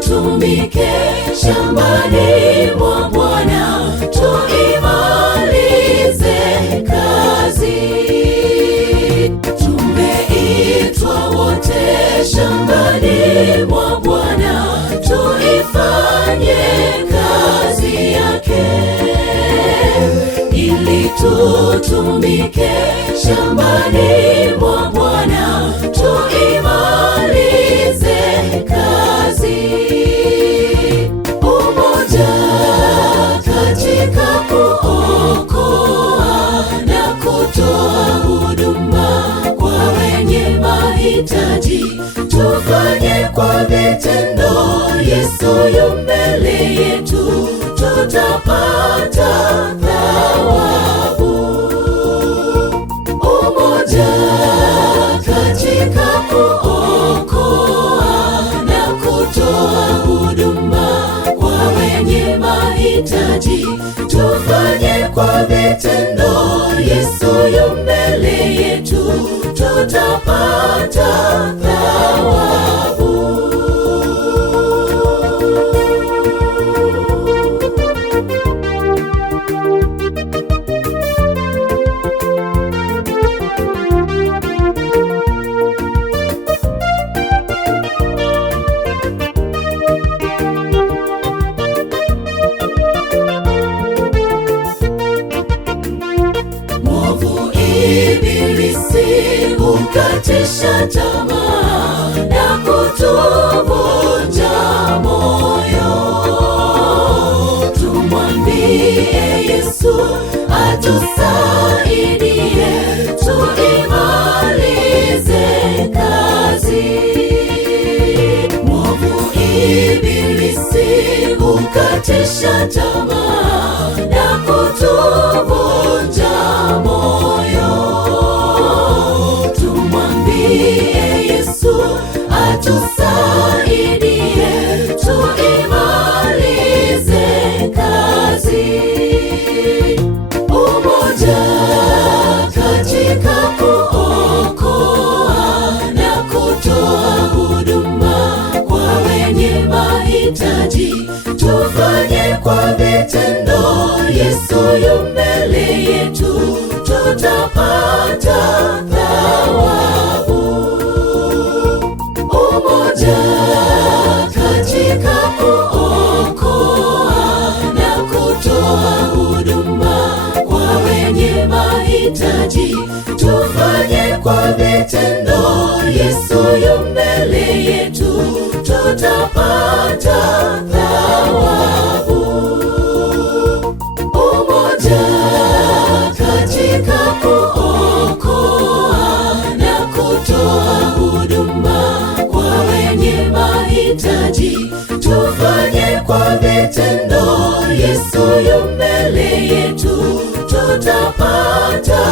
tutumike shambani mwa Bwana, tuimalize kazi. Tumeitwa wote shambani mwa Bwana, tuifanye kazi yake, ili tutumike shambani mwa Bwana, tuimalize kazi. Umoja katika kuokoa na kutoa huduma kwa wenye mahitaji, tufanye kwa vitendo. Yesu yu mbele yetu, tutapata thawabu. Umoja katika kuokoa na kutoa huduma kwa wenye mahitaji, tufanye kwa vitendo. Yesu yu mbele yetu, tutapata thawabu. Mwovu Ibilisi hukatisha tamaa na kutuvunja moyo. Tumwambie Yesu atusaidie, tuimalize kazi. Mwovu Ibilisi hukatisha tamaa na kutuvunja moyo. Tumwambie Yesu atusaidie, tuimalize kazi. Umoja katika kuokoa na kutoa huduma kwa wenye mahitaji, tufanye kwa vitendo. Yesu yu mbele yetu, tutapata thawabu. Umoja katika kuokoa na kutoa huduma kwa wenye mahitaji, tufanye kwa vitendo. Yesu yu mbele yetu, tutapata thawabu. Umoja katika kuokoa na kutoa huduma kwa wenye mahitaji, tufanye kwa vitendo. Yesu yu mbele yetu, tutapata